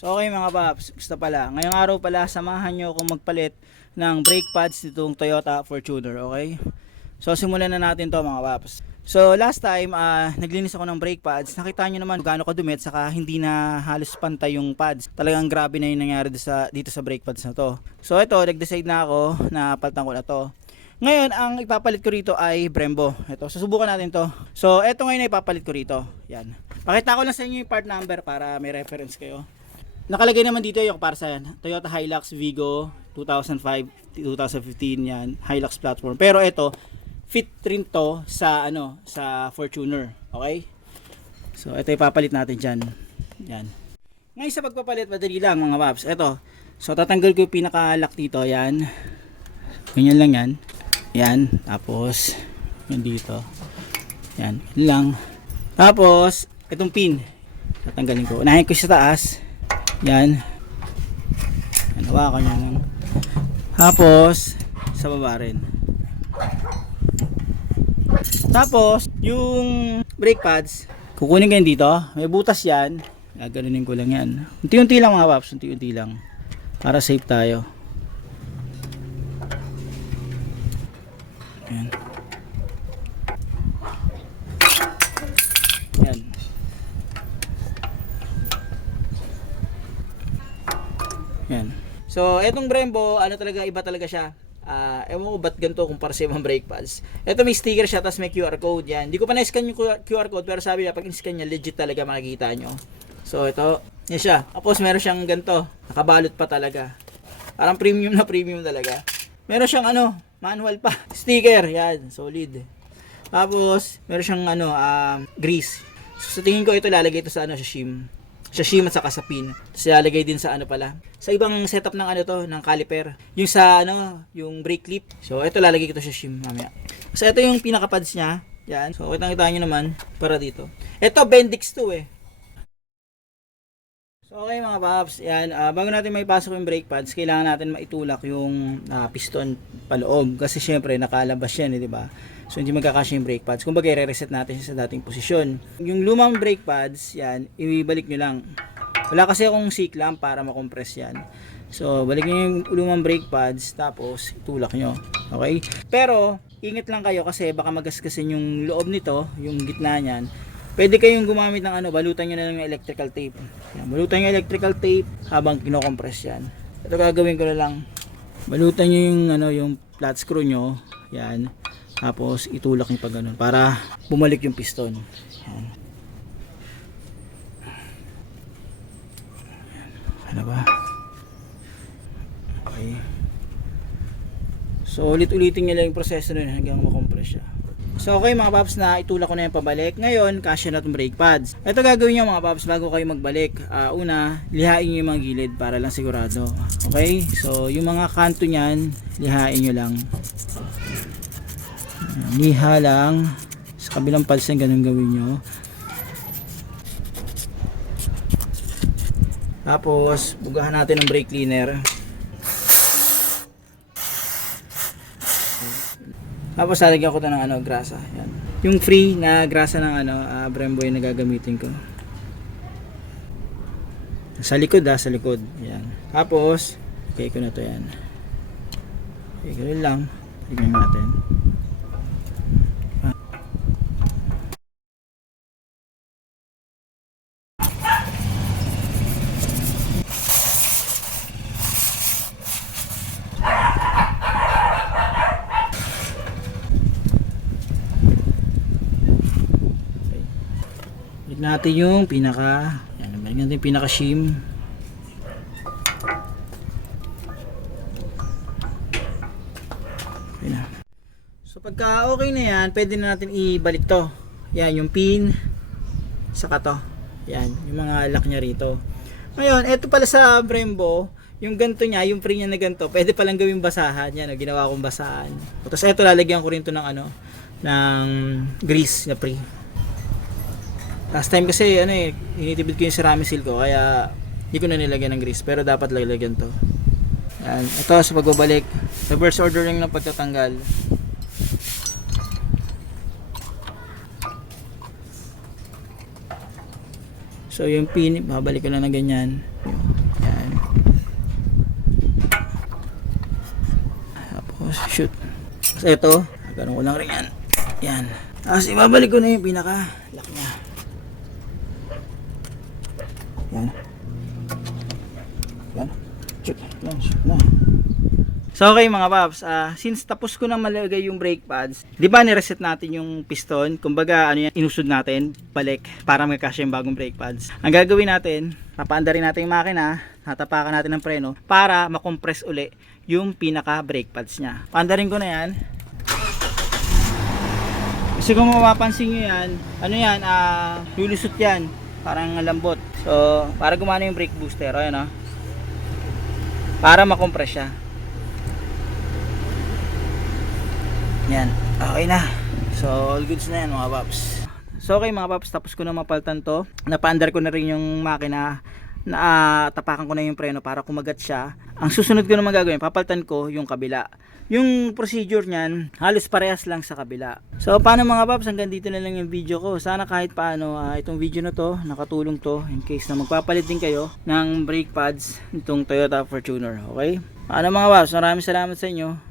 So okay mga paps, gusto pala. Ngayong araw pala, samahan nyo akong magpalit ng brake pads nitong Toyota Fortuner, okay? So simulan na natin to mga paps. So last time, naglinis ako ng brake pads. Nakita nyo naman gaano kadumi at saka hindi na halos pantay yung pads. Talagang grabe na yung nangyari dito sa brake pads na to. So ito, nag-decide na ako na palitan ko na to. Ngayon, ang ipapalit ko rito ay Brembo. Ito, susubukan natin to. So ito ngayon ay ipapalit ko rito. Yan. Pakita ko lang sa inyo yung part number para may reference kayo. Nakalagay naman dito yung para sa Toyota Hilux Vigo 2005-2015 yan, Hilux platform. Pero ito, fit rin to sa sa Fortuner, okay? So ito ipapalit natin diyan. Yan. Ngayon sa pagpapalit, madali lang mga paps. Ito. So tatanggal ko yung pinaka-lock dito, yan. Ganyan lang yan. Yan, tapos yan dito. Yan, yun lang. Tapos itong pin tatanggalin ko. Unahin ko sa taas. Yan. Yan, hawakan nyo lang. Tapos, sa baba rin. Tapos, yung brake pads, kukunin ko yan dito. May butas yan. Gaganunin ko lang yan. Unti-unti lang mga paps. Unti-unti lang. Para safe tayo. Yan. Yan. Yan. So, etong Brembo, iba talaga siya. Ewan ko ba't ganito kumpara sa ibang brake pads. Ito may sticker siya, tapos may QR code yan. Hindi ko pa na-scan yung QR code, pero sabi niya, pag in-scan niya, legit talaga makikita nyo. So, ito, yan siya. Tapos, meron siyang ganito. Nakabalot pa talaga. Parang premium na premium talaga. Meron siyang manual pa. Sticker, yan, solid. Tapos, meron siyang grease. So, sa tingin ko ito lalagay ito sa sa shim. Sa shim at saka sa pin. Tapos ilalagay din sa sa ibang setup ng ng caliper. Yung sa yung brake clip. So ito lalagay ko to sa shim mamaya. So ito yung pinaka pads niya. Yan. So kitang-kita niyo naman para dito. Ito Bendix 2 eh. So okay mga paps, yan, bago natin maipasok yung brake pads, kailangan natin maitulak yung piston paloob kasi syempre nakalabas yan, di ba? So hindi magkakasya yung brake pads. Kumbaga i-reset natin siya sa dating posisyon. Yung lumang brake pads, yan, ibalik nyo lang. Wala kasi akong C-clamp para makompress yan. So balik nyo yung lumang brake pads, tapos itulak nyo. Okay? Pero ingat lang kayo kasi baka magasgasin yung loob nito, yung gitna niyan. Pwede kayong gumamit ng balutan nyo na lang yung electrical tape. Yan, balutan yung electrical tape habang kino-compress yan. Ito gagawin ko na lang. Balutan nyo yung yung flat screw nyo. Yan. Tapos itulak nyo pa ganun para bumalik yung piston. Yan. Ano ba? Okay. So ulit-ulitin nyo lang yung proseso nun hanggang makompress siya. So okay mga paps, na itulak ko na yung pabalik. Ngayon, kasya na itong brake pads. Ito gagawin nyo mga paps bago kayo magbalik. Una, lihain nyo yung mga gilid para lang sigurado. Okay? So yung mga kanto nyan, lihain nyo lang. Liha lang. Sa kabilang pads na ganun gawin nyo. Tapos, bugahan natin ng brake cleaner. Tapos lalagyan ko ito ng grasa. Yan. Yung free na grasa ng Brembo yung nagagamitin ko. Sa likod sa likod. Yan. Tapos, okay ko na to yan. Okay, ganun lang. Tignan natin. Natin yung pinaka natin yung pinaka shim. Okay na. So pagka okay na yan, pwede na natin ibalik to. Yan yung pin saka to. Yan yung mga lock nya rito. Ngayon eto pala sa Brembo, yung ganto nya, yung free nya na ganto, pwede palang gawing basahan. Yan, ginawa kong basahan. Tapos eto lalagyan ko rin to ng ng grease na free. Last time kasi initibid ko yung ceramic seal ko kaya hindi ko na nilagyan ng grease, pero dapat lalagyan to. Yan, ito sa pagbabalik, reverse ordering ng pagtatanggal. So yung pin, babalik ko lang na ganyan. Tapos shoot. Tapos ito, ganun ko lang rin yan. Yan. Tapos ibabalik ko na yung pinaka lock niya. Yan. Yan. Shoot. Yan. Shoot na. So okay mga paps, since tapos ko na malagay yung brake pads, di ba ni-reset natin yung piston? Kumbaga ano yan, inusod natin, balik para magkasya yung bagong brake pads. Ang gagawin natin, papaandarin natin yung makina, tatapakan natin ng preno para makompress uli yung pinaka brake pads niya. Paandarin ko na yan. Kasi kung mapapansin nyo yan, ano yan, lulusot yan, parang lambot. So para gumana yung brake booster, ayan para makompress siya. Yan, okay na. So all goods na yan mga paps. So okay mga paps, tapos ko na mapaltan to. Napaandar ko na rin yung makina, na tapakan ko na yung preno para kumagat siya. Ang susunod ko naman gagawin, papaltan ko yung kabila. Yung procedure niyan, halos parehas lang sa kabila. So paano mga paps, hanggang dito na lang yung video ko. Sana kahit paano itong video na to, nakatulong to in case na magpapalit din kayo ng brake pads itong Toyota Fortuner. Okay? Paano mga paps, maraming salamat sa inyo.